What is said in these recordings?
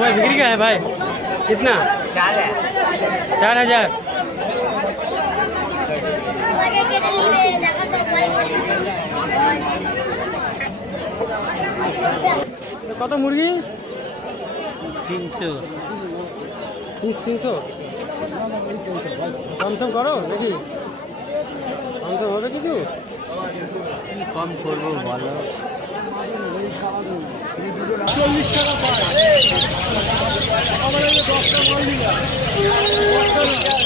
भाई बिक्री का है भाई कितना? 4,000। কত মুরগি? 300। 300 কমসম করো নাকি? কমসম হবে কিছু? কম করবো ভালো। 40 টাকা পায়। আমাদের 10টা মাল দিলাম।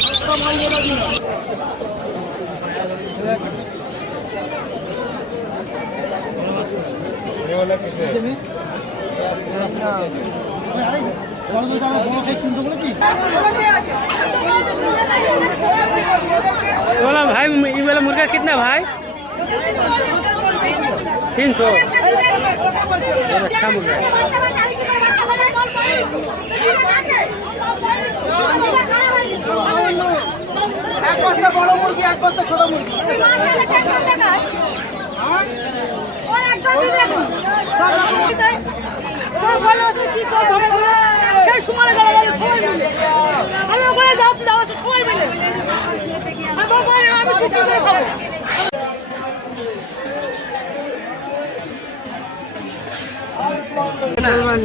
10টা মাল বলা দিলাম। बोला भाई ये वाला मुर्गा कितना भाई? 300। अच्छा मुर्गा এক বস্তা বড় মুরগি এক বস্তা ছোট মুরগি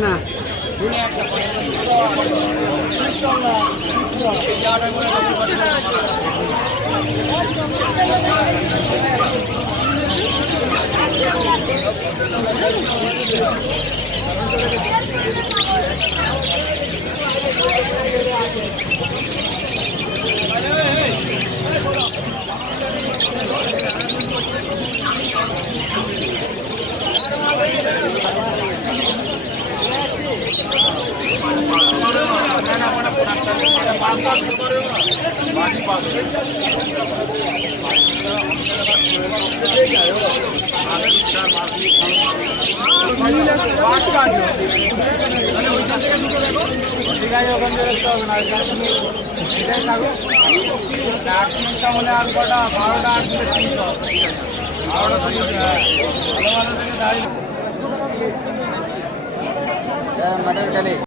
না मटन का नहीं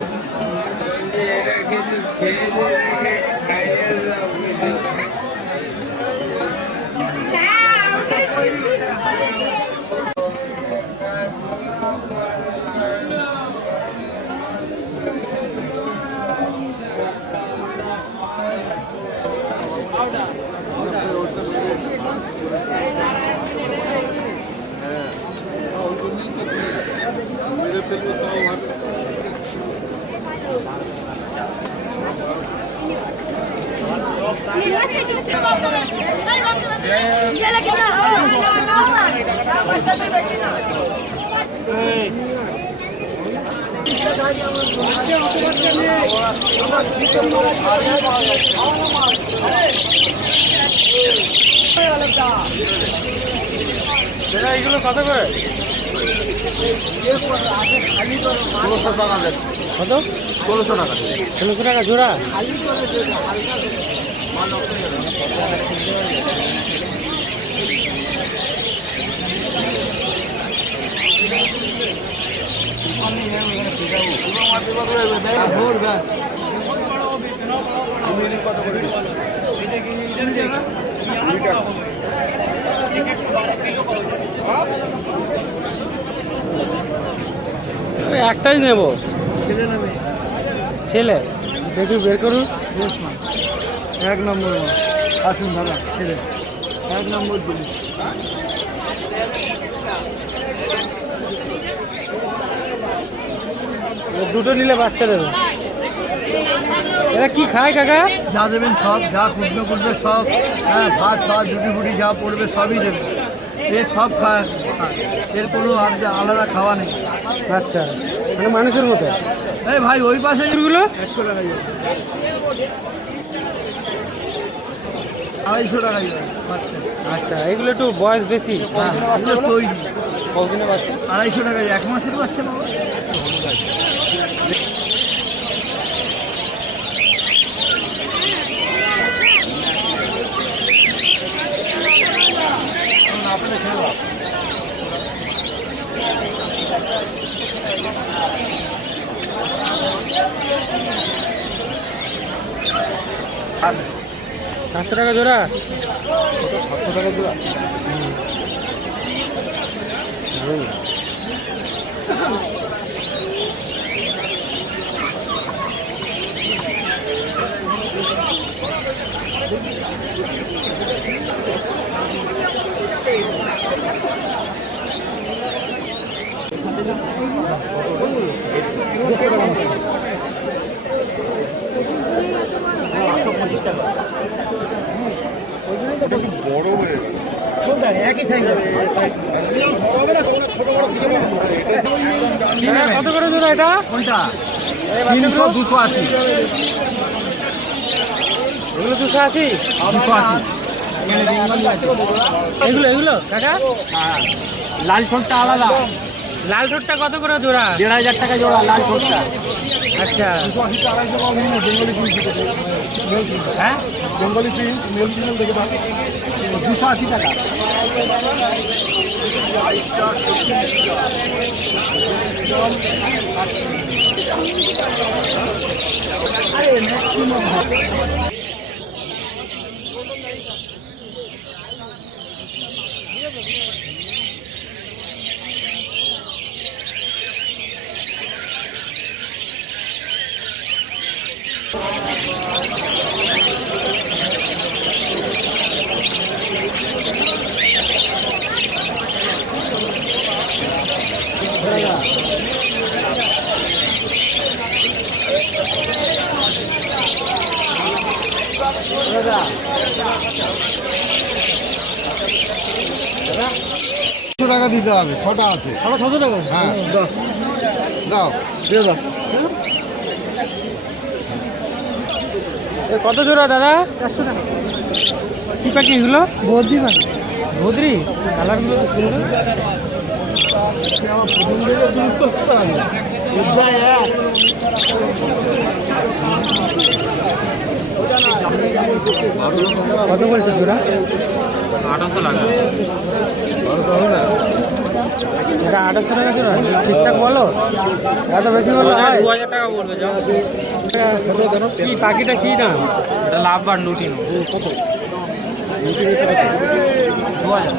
এইগুলো কত করে? 1600 টাকা দেন। কত? 1600 টাকা। 1600 টাকা জোড়া? একটাই নেব। ছেলে দেখি বের করুন। 1 নম্বর আসুন দাদা, ছেলে 1 নম্বর জিনিস। দুটো নিলে বাচ্চা দেবে। এরা কি খায় কাকা? যা দেবেন সব, যা খুঁজবে খুঁজবে সব, হ্যাঁ ভাত ভাত জুটি ফুটি যা পড়বে সবই দেবে। এ সব খায়, এর কোনো আলাদা খাওয়া নেই। আচ্ছা, মানে মানুষের মতো। এই ভাই ওই পাশে এগুলো 100 টাকা যাবে, 250 টাকা যাবে বাচ্চা। আচ্ছা, এগুলো একটু বয়স বেশি। হ্যাঁ এগুলো তৈরি, কতদিনের বাচ্চা? 250 টাকা, 1 মাসের বাচ্চা বাবা। আর 700 টাকা জোড়া? 700 টাকা জোড়া। কত করে জোড়া এটা? কোনটা? এই 300, বাচ্চাগুলো? 280। এগুলো 280? 280। এগুলো এগুলো কাকা? লাল ঠোঁটটা আলাদা, লাল ঠোঁটটা কত করে জোড়া? 1500 টাকা জোড়া লাল ঠোঁটটা। আচ্ছা, 280 হ্যাঁ বেঙ্গলি প্রিন্ট মেল ফিমেল দেখে দাও, 280 টাকা। আরে ম্যাক্সিমাম টাকা দিতে হবে, 6টা আছে। 600 টাকা? হ্যাঁ দাও দাও, দিয়ে দাও। কত জোড়া দাদা? 400 টাকা। কি পাখি এগুলো? বদ্রি পাখি। বদ্রি? কালারগুলো তো সুন্দর। আমার প্রথম থেকে শুরু করতে হবে। কত বলছে জোড়া? 800 টাকা। এটা 2800 টাকা ছিল, ঠিকঠাক বলো, এত বেশি বললো হয়? 2000 টাকা বলবে, যাও। কি পাখিটা কি না? এটা লাভবার লুটিনো। কত? 2000।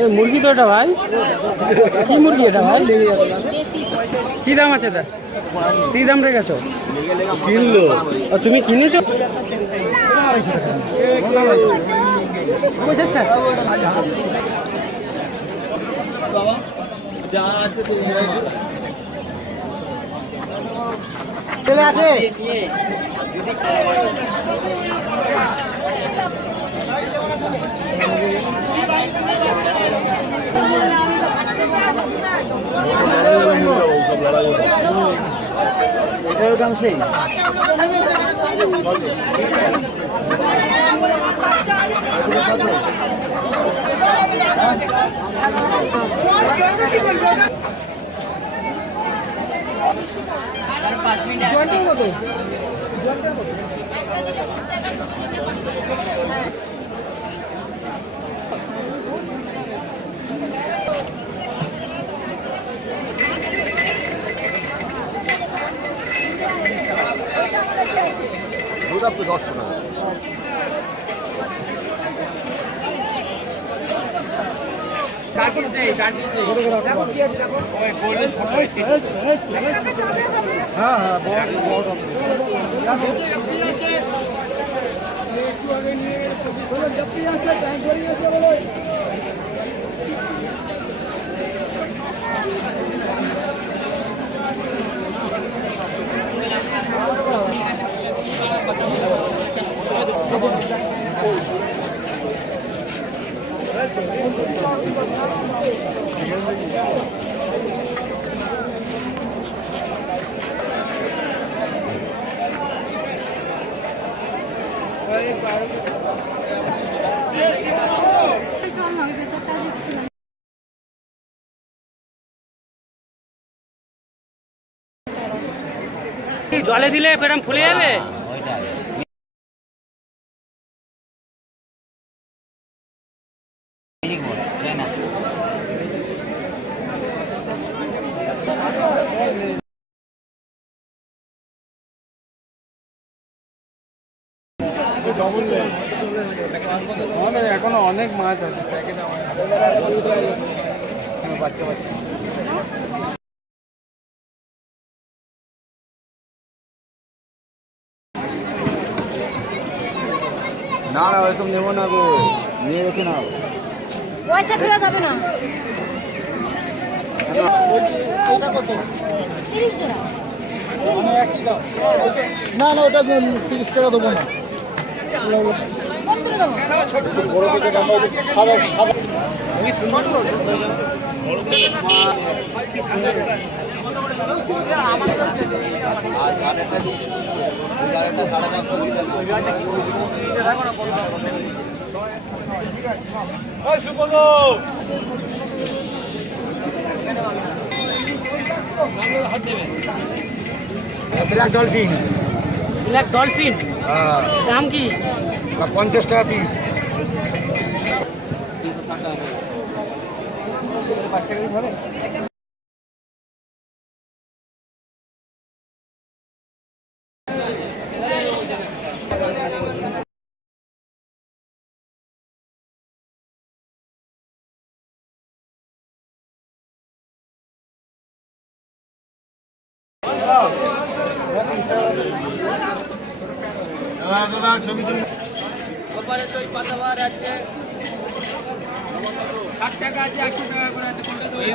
এ মুরগি তো এটা ভাই, কি মুরগি এটা ভাই? কি দাম আছে এটা? কি দাম রেখেছো? কিনলো? তুমি কিনেছো? ছেলে আছে এটার দাম সেই জন্টিং কত? দুধ আপনি 10 টাকা। জলে দিলে এরকম ফুলে যাবে? এখনো অনেক মাছ আছে বাচ্চা বাচ্চা। না না ওইসব নেবো না গো, নিয়ে রেখে নাও। পয়সা ফেরত হবে না। এটা কত? 30 টাকা। না না ওটা 30 টাকা দেবো না। কত করে দেবো? বড় থেকে দাম সাদা সাদা ব্ল্যাক ডলফিন। ব্ল্যাক ডলফিন হ্যাঁ, দাম কি? 50 টাকা পিস। 5 টাকা হবে। এই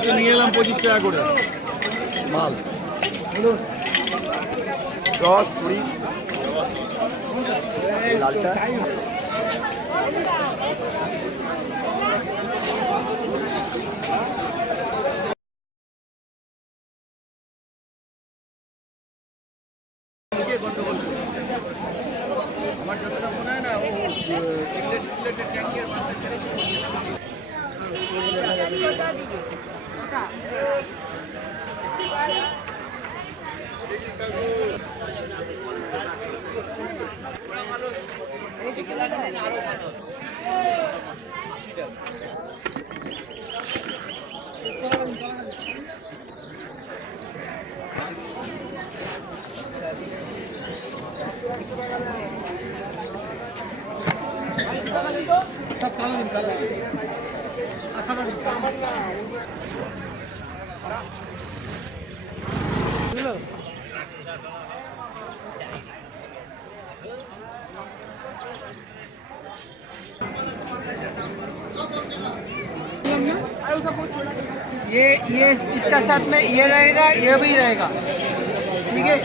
তো নিয়ে এলাম 25 টাকা করে মাল। 10 20 লালটা ये इसका साथ में ये रहेगा, ये भी रहेगा, ठीक है।